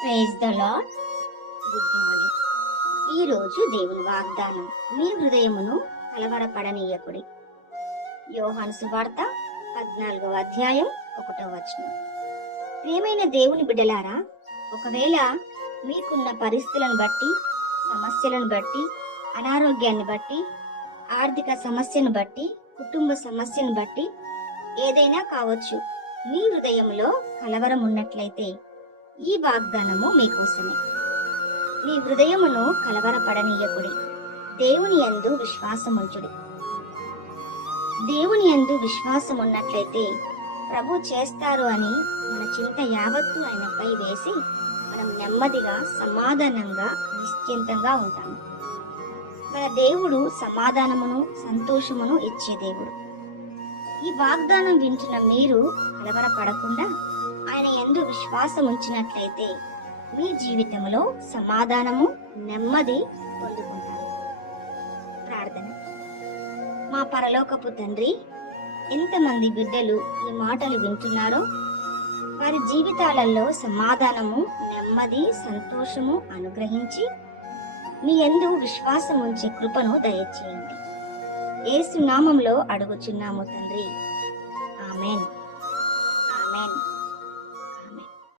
Praise the Lord good morning ఈ రోజు దేవుని వాగ్దానం. మీ హృదయమును కలవరపడనీయకుడి. యోహాన్ సువార్త పద్నాలుగవ అధ్యాయం ఒకటో వచనం. ప్రియమైన దేవుని బిడ్డలారా ఒకవేళ మీకున్న పరిస్థితులను బట్టి సమస్యలను బట్టి అనారోగ్యాన్ని బట్టి ఆర్థిక సమస్యను బట్టి కుటుంబ సమస్యను బట్టి ఏదైనా కావచ్చు మీ హృదయంలో కలవరం ఉన్నట్లయితే ఈ వాగ్దానము మీకోసమే. మీ హృదయమును కలవరపడనీయకుడి దేవుని యందు విశ్వాసముంచుడి. దేవుని యందు విశ్వాసం ఉన్నట్లయితే ప్రభు చేస్తారు అని మన చింత యావత్తు ఆయనపై వేసి మనం నెమ్మదిగా సమాధానంగా నిశ్చింతంగా ఉంటాము. మన దేవుడు సమాధానమును సంతోషమును ఇచ్చే దేవుడు. ఈ వాగ్దానం వింటున్న మీరు కలవరపడకుండా ఆయన ఎందు విశ్వాసం ఉంచినట్లయితే మీ జీవితంలో సమాధానము నెమ్మది పొందుకుంటారు. ప్రార్థన. మా పరలోకపు తండ్రి ఎంతమంది బిడ్డలు ఈ మాటలు వింటున్నారో వారి జీవితాలలో సమాధానము నెమ్మది సంతోషము అనుగ్రహించి మీ ఎందు విశ్వాసం ఉంచే కృపను దయచేయండి. ఏసు నామంలో అడుగుచున్నాము తండ్రి. ఆమెన్.